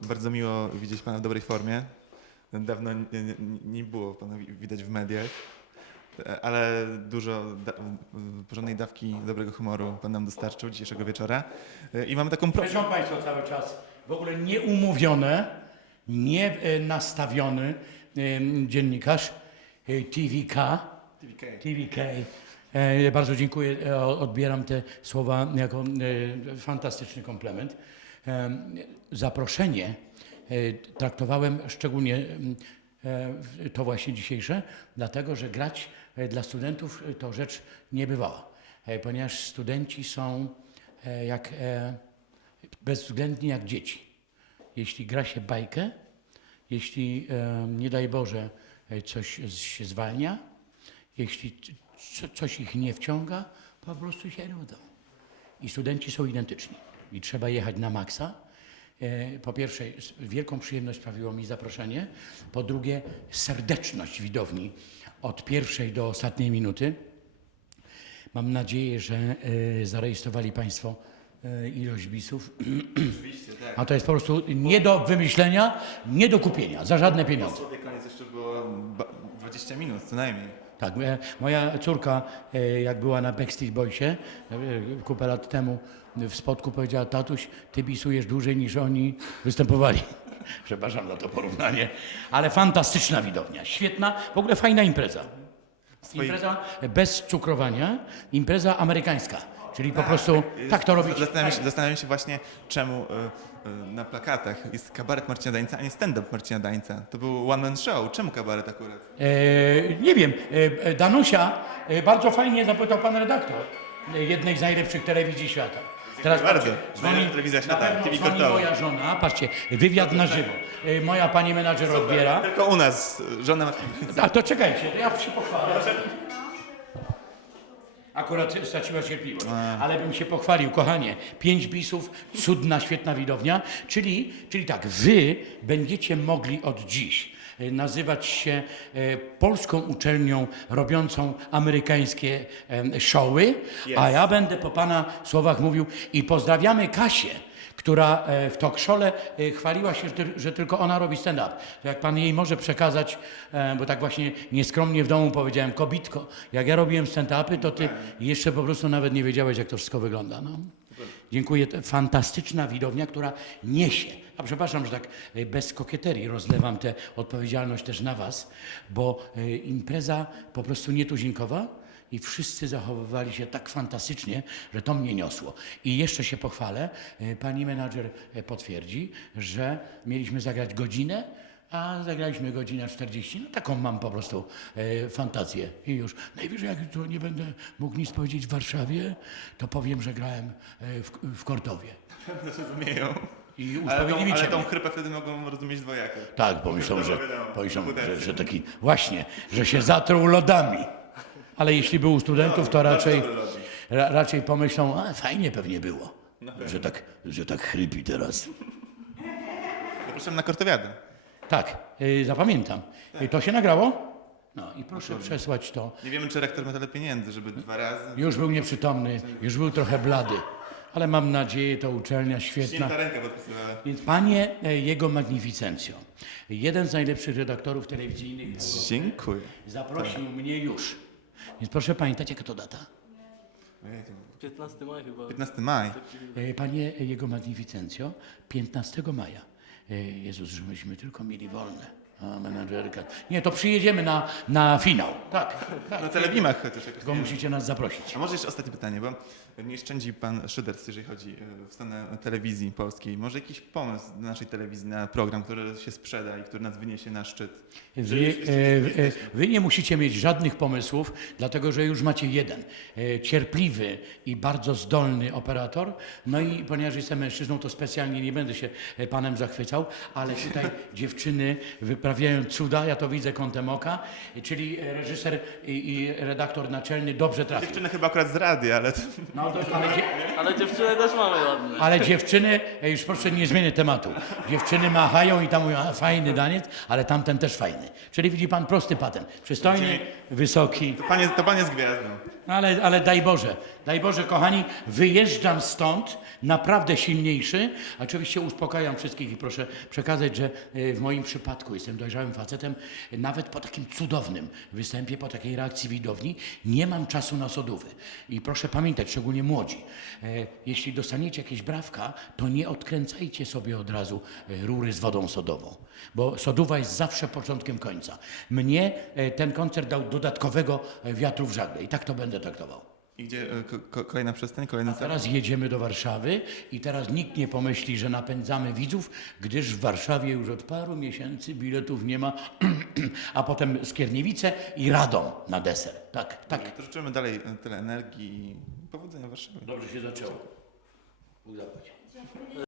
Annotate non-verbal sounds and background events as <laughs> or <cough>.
Bardzo miło widzieć Pana w dobrej formie. Dawno nie, nie, nie było Pana wi- widać w mediach, ale dużo da, porządnej dawki dobrego humoru Pan nam dostarczył dzisiejszego wieczora. I mamy taką prośbę. Proszę Państwa cały czas w ogóle nieumówione, nie nastawiony dziennikarz e, TVK, TVK. E, Bardzo dziękuję, e, odbieram te słowa jako fantastyczny komplement. Zaproszenie e, traktowałem szczególnie e, to właśnie dzisiejsze, dlatego że grać e, dla studentów to rzecz niebywała, ponieważ studenci są jak bezwzględnie jak dzieci. Jeśli gra się bajkę, jeśli nie daj Boże coś się zwalnia, jeśli coś ich nie wciąga, po prostu się nudzą. I studenci są identyczni. I trzeba jechać na maksa. E, Po pierwsze, wielką przyjemność sprawiło mi zaproszenie. Po drugie, serdeczność widowni od pierwszej do ostatniej minuty. Mam nadzieję, że e, zarejestrowali Państwo e, ilość bisów. Oczywiście, tak. A to jest po prostu nie do wymyślenia, nie do kupienia, za żadne pieniądze. Koniec jeszcze było ba- 20 minut co najmniej. Tak, moja- moja córka, e, jak była na Backstreet Boysie e, kupę lat temu w spotku powiedziała, tatuś, ty bisujesz dłużej niż oni występowali. <laughs> Przepraszam za to porównanie, ale fantastyczna widownia, świetna, w ogóle fajna impreza. Impreza bez cukrowania, impreza amerykańska, czyli po prostu tak to robić. Zastanawiam się, zastanawiam się właśnie, czemu y, y, na plakatach jest kabaret Marcina Dańca, a nie stand-up Marcina Dańca. To był one-man show. Czemu kabaret akurat? E, nie wiem, e, Danusia, e, bardzo fajnie zapytał pan redaktor e, jednej z najlepszych telewizji świata. Teraz bardzo. patrzcie, Najlepsza telewizja świata, na pewno TV dzwoni Kortowa. moja żona, patrzcie, wywiad na żywo. E, Moja pani menadżer odbiera. Tylko u nas y, żona ma... A to czekajcie, to ja się pochwalę. Akurat straciła cierpliwość, ale bym się pochwalił, kochanie. Pięć bisów, cudna, świetna widownia. Czyli, czyli tak, wy będziecie mogli od dziś e, nazywać się e, polską uczelnią robiącą amerykańskie showy, a ja będę po pana słowach mówił i pozdrawiamy Kasię która e, w talk show'le e, chwaliła się, że, ty- że tylko ona robi stand-up. Jak pan jej może przekazać, e, bo tak właśnie nieskromnie w domu powiedziałem, kobitko, jak ja robiłem stand-upy, to ty jeszcze po prostu nawet nie wiedziałeś, jak to wszystko wygląda. No. Dziękuję. Fantastyczna widownia, która niesie. A przepraszam, że tak bez kokieterii rozlewam tę odpowiedzialność też na was, bo impreza po prostu nietuzinkowa, i wszyscy zachowywali się tak fantastycznie, że to mnie niosło. I jeszcze się pochwalę, e, pani menadżer e, potwierdzi, że mieliśmy zagrać godzinę, a zagraliśmy godzinę 40. No taką mam po prostu e, fantazję. I już najwyżej jak tu nie będę mógł nic powiedzieć w Warszawie, to powiem, że grałem w, w Kortowie. <laughs> Rozumieją. I Ale tą, ale tą chrypę wtedy mogą rozumieć dwojako. Tak, pomyślą, że, pomyślą że, że taki, właśnie, że się zatruł lodami. Ale jeśli był u studentów, to raczej, ra, raczej pomyślą, a fajnie pewnie było, że tak, że tak chrypi teraz. Zapraszam na kortowiadę. Tak, y, zapamiętam. Y, to się nagrało? No i proszę przesłać to. Nie wiemy, czy rektor ma tyle pieniędzy, żeby dwa razy... Już był nieprzytomny, już był trochę blady, ale mam nadzieję, to uczelnia świetna. Ręka podpisywała. Więc panie e, jego magnificencjo, jeden z najlepszych redaktorów telewizyjnych Dziękuję. zaprosił mnie już. Więc proszę pamiętać, jaka to data. Ojej, to 15 maja chyba. 15 maj. E, Panie Jego Magnificencjo, 15 maja. E, Jezus, że myśmy tylko mieli wolne. A menadżerka. Nie, to przyjedziemy na, na finał. Tak, tak. Na telebimach chociaż jakoś. Tylko musicie nas zaprosić. A może jeszcze ostatnie pytanie, bo nie szczędzi pan Szyders, jeżeli chodzi e, w stronę telewizji polskiej. Może jakiś pomysł dla naszej telewizji na program, który się sprzeda i który nas wyniesie na szczyt? Wy, e, e, wy nie musicie mieć żadnych pomysłów, dlatego że już macie jeden. E, Cierpliwy i bardzo zdolny operator. No i ponieważ jestem mężczyzną, to specjalnie nie będę się panem zachwycał, ale tutaj <laughs> dziewczyny wyprawiają cuda, ja to widzę kątem oka, czyli e, reżyser i, i redaktor naczelny dobrze trafił. Dziewczyny chyba akurat z radia, ale to... No, to, ale, dzie, Ale dziewczyny też mamy ładne. ale dziewczyny, e, już proszę nie zmienię tematu, dziewczyny machają i tam mówią, a, fajny daniec, ale tamten też fajny. Czyli widzi pan prosty patent. Przystojny, wysoki, To pan jest, to pan jest gwiazdą. No ale, ale daj Boże, daj Boże, kochani, wyjeżdżam stąd naprawdę silniejszy. Oczywiście uspokajam wszystkich i proszę przekazać, że e, w moim przypadku jestem dojrzałym facetem. Nawet po takim cudownym występie, po takiej reakcji widowni, nie mam czasu na sodówy. I proszę pamiętać, szczególnie młodzi, e, jeśli dostaniecie jakieś brawka, to nie odkręcajcie sobie od razu e, rury z wodą sodową, bo sodowa jest zawsze początkiem końca. Mnie ten koncert dał dodatkowego wiatru w żagle i tak to będę traktował. I gdzie e, ko- ko- kolejna przestań, kolejny cel? Teraz jedziemy do Warszawy i teraz nikt nie pomyśli, że napędzamy widzów, gdyż w Warszawie już od paru miesięcy biletów nie ma, <clears throat> a potem Skierniewice i Radom na deser. Tak, tak. To życzymy dalej e, tyle energii i powodzenia w Warszawie. Dobrze się zaczęło. Udawać.